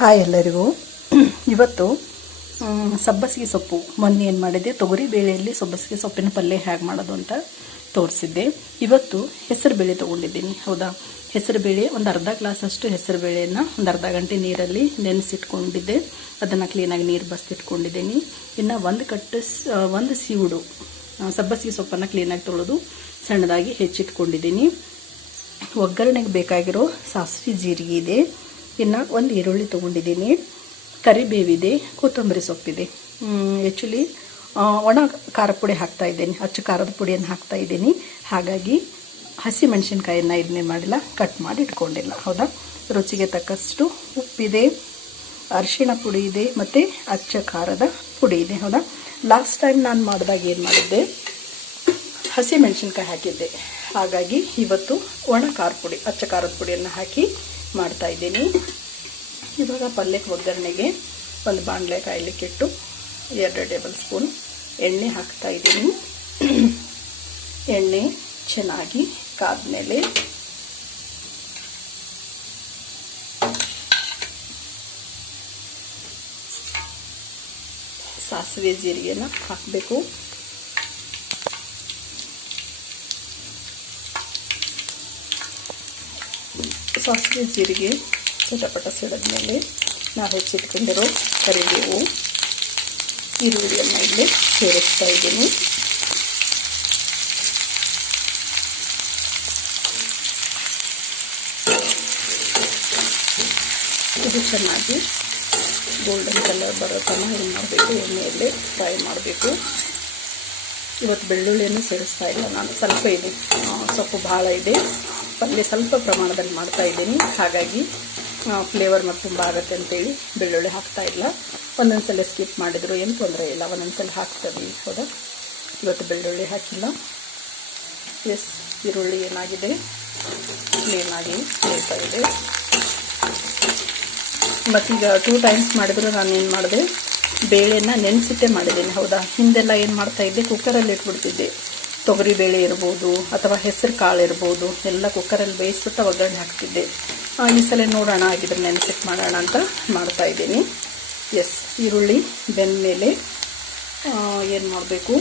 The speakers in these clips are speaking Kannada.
ಹಾಯ್ ಎಲ್ಲರಿಗೂ. ಇವತ್ತು ಸಬ್ಬಸಿಗೆ ಸೊಪ್ಪು. ಮೊನ್ನೆ ಏನು ಮಾಡಿದ್ದೆ? ತೊಗರಿ ಬೇಳೆಯಲ್ಲಿ ಸಬ್ಬಸಿಗೆ ಸೊಪ್ಪಿನ ಪಲ್ಯ ಹೇಗೆ ಮಾಡೋದು ಅಂತ ತೋರಿಸಿದ್ದೆ. ಇವತ್ತು ಹೆಸರು ಬೇಳೆ ತೊಗೊಂಡಿದ್ದೀನಿ, ಹೌದಾ? ಹೆಸರು ಬೇಳೆ ಒಂದು ಅರ್ಧ ಗ್ಲಾಸಷ್ಟು ಹೆಸರು ಬೇಳೆಯನ್ನು ಒಂದು ಅರ್ಧ ಗಂಟೆ ನೀರಲ್ಲಿ ನೆನೆಸಿಟ್ಕೊಂಡಿದ್ದೆ. ಅದನ್ನು ಕ್ಲೀನಾಗಿ ನೀರು ಬಸ್ತಿಟ್ಕೊಂಡಿದ್ದೀನಿ ಇನ್ನು ಒಂದು ಕಟ್ಟು ಒಂದು ಸೀವುಡು ಸಬ್ಬಸಿಗೆ ಸೊಪ್ಪನ್ನು ಕ್ಲೀನಾಗಿ ತೊಳೆದು ಸಣ್ಣದಾಗಿ ಹೆಚ್ಚಿಟ್ಕೊಂಡಿದ್ದೀನಿ. ಒಗ್ಗರಣೆಗೆ ಬೇಕಾಗಿರೋ ಸಾಸಿವೆ ಜೀರಿಗೆ ಇದೆ. ಇನ್ನು ಒಂದು ಈರುಳ್ಳಿ ತೊಗೊಂಡಿದ್ದೀನಿ. ಕರಿಬೇವಿದೆ, ಕೊತ್ತಂಬರಿ ಸೊಪ್ಪಿದೆ. ಆ್ಯಕ್ಚುಲಿ ಒಣ ಖಾರ ಪುಡಿ ಹಾಕ್ತಾ ಇದ್ದೀನಿ. ಅಚ್ಚು ಖಾರದ ಪುಡಿಯನ್ನು ಹಾಕ್ತಾ ಇದ್ದೀನಿ. ಹಾಗಾಗಿ ಹಸಿ ಮೆಣಸಿನ್ಕಾಯನ್ನು ಇದನ್ನೇ ಮಾಡಿಲ್ಲ ಕಟ್ ಮಾಡಿ ಇಟ್ಕೊಂಡಿಲ್ಲ. ಹೌದಾ? ರುಚಿಗೆ ತಕ್ಕಷ್ಟು ಉಪ್ಪಿದೆ, ಅರಿಶಿಣ ಪುಡಿ ಇದೆ, ಮತ್ತು ಅಚ್ಚ ಖಾರದ ಪುಡಿ ಇದೆ. ಹೌದಾ? ಲಾಸ್ಟ್ ಟೈಮ್ ನಾನು ಮಾಡಿದಾಗ ಏನು ಮಾಡಿದ್ದೆ? ಹಸಿ ಮೆಣಸಿನ್ಕಾಯಿ ಹಾಕಿದ್ದೆ. ಹಾಗಾಗಿ ಇವತ್ತು ಒಣ ಖಾರ ಪುಡಿ, ಅಚ್ಚ ಖಾರದ ಪುಡಿಯನ್ನು ಹಾಕಿ ಮಾಡ್ತಾ ಇದ್ದೀನಿ. ಇವಾಗ ಪಲ್ಯಕ್ಕೆ ಒಗ್ಗರಣೆಗೆ ಒಂದು ಬಾಣಲೆ ಕಾಯ್ಲಿಕ್ಕಿಟ್ಟು ಎರಡು ಟೇಬಲ್ ಸ್ಪೂನ್ ಎಣ್ಣೆ ಹಾಕ್ತಾ ಇದ್ದೀನಿ. ಎಣ್ಣೆ ಚೆನ್ನಾಗಿ ಕಾದ್ಮೇಲೆ ಸಾಸಿವೆ ಜೀರಿಗೆನ ಹಾಕಬೇಕು. ಸಾಸಿವೆ ಜೀರಿಗೆ ಚಟಪಟ ಸಿಡಿದ್ಮೇಲೆ ನಾವು ಹೆಚ್ಚಿಟ್ಕೊಂಡಿರೋ ಕರಿಬೇವು, ಈರುಳ್ಳಿಯನ್ನು ಇಲ್ಲಿ ಸೇರಿಸ್ತಾ ಇದ್ದೀನಿ. ಇದು ಚೆನ್ನಾಗಿ ಗೋಲ್ಡನ್ ಕಲರ್ ಬರೋ ತನಕ ಏನು ಮಾಡಬೇಕು ಎಣ್ಣೆಯಲ್ಲಿ ಫ್ರೈ ಮಾಡಬೇಕು ಇವತ್ತು ಬೆಳ್ಳುಳ್ಳಿಯನ್ನು ಸೇರಿಸ್ತಾ ಇಲ್ಲ ನಾನು, ಸ್ವಲ್ಪ ಇದೆ. ಸೊಪ್ಪು ಭಾಳ ಇದೆ. ಪಲ್ಯ ಸ್ವಲ್ಪ ಪ್ರಮಾಣದಲ್ಲಿ ಮಾಡ್ತಾ ಇದ್ದೀನಿ. ಹಾಗಾಗಿ ಫ್ಲೇವರ್ ಮತ್ತು ತುಂಬ ಆಗುತ್ತೆ ಅಂತೇಳಿ ಬೆಳ್ಳುಳ್ಳಿ ಹಾಕ್ತಾ ಇಲ್ಲ. ಒಂದೊಂದು ಸಲ ಸ್ಕಿಪ್ ಮಾಡಿದ್ರು ಏನು ತೊಂದರೆ ಇಲ್ಲ. ಒಂದೊಂದು ಸಲ ಹಾಕ್ತೀವಿ ಹೌದಾ? ಇವತ್ತು ಬೆಳ್ಳುಳ್ಳಿ ಹಾಕಿಲ್ಲ. ಎಸ್ ಈರುಳ್ಳಿ ಏನಾಗಿದೆ? ಕ್ಲೀನಾಗಿ ಬೇಯ್ತಾ ಇದೆ. ಮತ್ತೀಗ ಟೂ ಟೈಮ್ಸ್ ಮಾಡಿದ್ರು ನಾನು ಏನು ಮಾಡಿದೆ? ಬೇಳೆನ ನೆನೆಸಿಟ್ಟೆ ಮಾಡಿದ್ದೀನಿ. ಹೌದಾ? ಹಿಂದೆಲ್ಲ ಏನು ಮಾಡ್ತಾ ಇದ್ದೆ? ಕುಕ್ಕರಲ್ಲಿ ಇಟ್ಬಿಡ್ತಿದ್ದೆ. ತೊಗರಿ ಬೇಳೆ ಇರ್ಬೋದು ಅಥವಾ ಹೆಸರು ಕಾಳು ಇರ್ಬೋದು ಎಲ್ಲ ಕುಕ್ಕರಲ್ಲಿ ಬೇಯಿಸ್ಬಿಟ್ಟು ಒಗ್ಗರಣೆ ಹಾಕ್ತಿದ್ದೆ. ಆ, ಈ ಸಲ ನೋಡೋಣ ಆಗಿದ್ರೆ ನೆನೆಸಿಟ್ಟು ಮಾಡೋಣ ಅಂತ ಮಾಡ್ತಾ ಇದ್ದೀನಿ. ಎಸ್ ಈರುಳ್ಳಿ ಬೆಂದ ಮೇಲೆ ಏನು ಮಾಡಬೇಕು?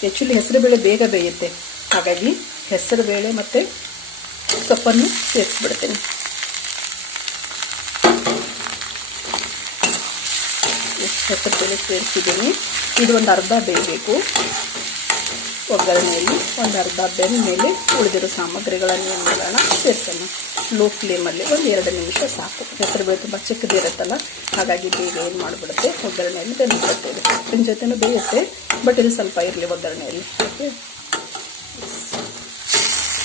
ಆ್ಯಕ್ಚುಲಿ ಹೆಸರು ಬೇಳೆ ಬೇಗ ಬೇಯುತ್ತೆ. ಹಾಗಾಗಿ ಹೆಸರು ಬೇಳೆ ಮತ್ತು ಸೊಪ್ಪನ್ನು ಸೇರಿಸ್ಬಿಡ್ತೀನಿ. ಹೆಸರು ಬೇಳೆ ಸೇರಿಸಿದ್ದೀನಿ. ಇದು ಒಂದು ಅರ್ಧ ಬೇಯಬೇಕು. ಒಗ್ಗರಣೆಯಲ್ಲಿ ಒಂದು ಅರ್ಧ ಬೆಂದ ಮೇಲೆ ಉಳಿದಿರೋ ಸಾಮಗ್ರಿಗಳನ್ನು ಏನು ಮಾಡೋಣ? ಸೇರಿಸೋಣ. ಲೋ ಫ್ಲೇಮಲ್ಲಿ ಒಂದು ಎರಡು ನಿಮಿಷ ಸಾಕು. ಹೆಸರು ಬೇಳೆ ತುಂಬ ಚಿಕ್ಕದಿರುತ್ತಲ್ಲ ಹಾಗಾಗಿ ಬೇಗ ಏನು ಮಾಡಿಬಿಡುತ್ತೆ? ಒಗ್ಗರಣೆಯಲ್ಲಿ ಬೆಂದ್ಬಿಡುತ್ತೆ ಇದು ನಿಮ್ಮ ಜೊತೆನೂ ಬೇಯುತ್ತೆ ಬಟ್ ಇದು ಸ್ವಲ್ಪ ಇರಲಿ ಒಗ್ಗರಣೆಯಲ್ಲಿ. ಓಕೆ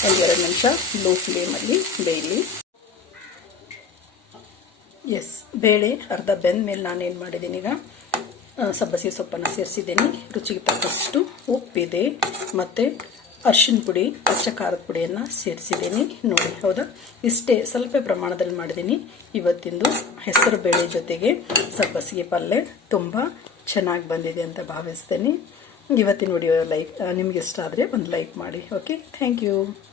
ಒಂದು ಎರಡು ನಿಮಿಷ ಲೋ ಫ್ಲೇಮಲ್ಲಿ ಬೇಯಲಿ. ಎಸ್ ಬೇಳೆ ಅರ್ಧ ಬೆಂದ ಮೇಲೆ ನಾನೇನು ಮಾಡಿದ್ದೀನಿ ಈಗ ಸಬ್ಬಸಿಗೆ ಸೊಪ್ಪನ್ನು ಸೇರಿಸಿದ್ದೀನಿ. ರುಚಿಗೆ ತಕ್ಕಷ್ಟು ಉಪ್ಪಿದೆ ಮತ್ತು ಅರ್ಶಿನ ಪುಡಿ ಹಚ್ಚ ಖಾರದ ಪುಡಿಯನ್ನು ಸೇರಿಸಿದ್ದೀನಿ. ನೋಡಿ, ಹೌದಾ? ಇಷ್ಟೇ ಸ್ವಲ್ಪ ಪ್ರಮಾಣದಲ್ಲಿ ಮಾಡಿದ್ದೀನಿ. ಇವತ್ತಿಂದು ಹೆಸರು ಬೇಳೆ ಜೊತೆಗೆ ಸಬ್ಬಸಿಗೆ ಪಲ್ಯ ತುಂಬ ಚೆನ್ನಾಗಿ ಬಂದಿದೆ ಅಂತ ಭಾವಿಸ್ತೇನೆ. ಇವತ್ತಿನ ವಿಡಿಯೋ ಲೈಕ್ ನಿಮಗೆ ಇಷ್ಟ ಆದರೆ ಒಂದು ಲೈಕ್ ಮಾಡಿ, ಓಕೆ? Thank you.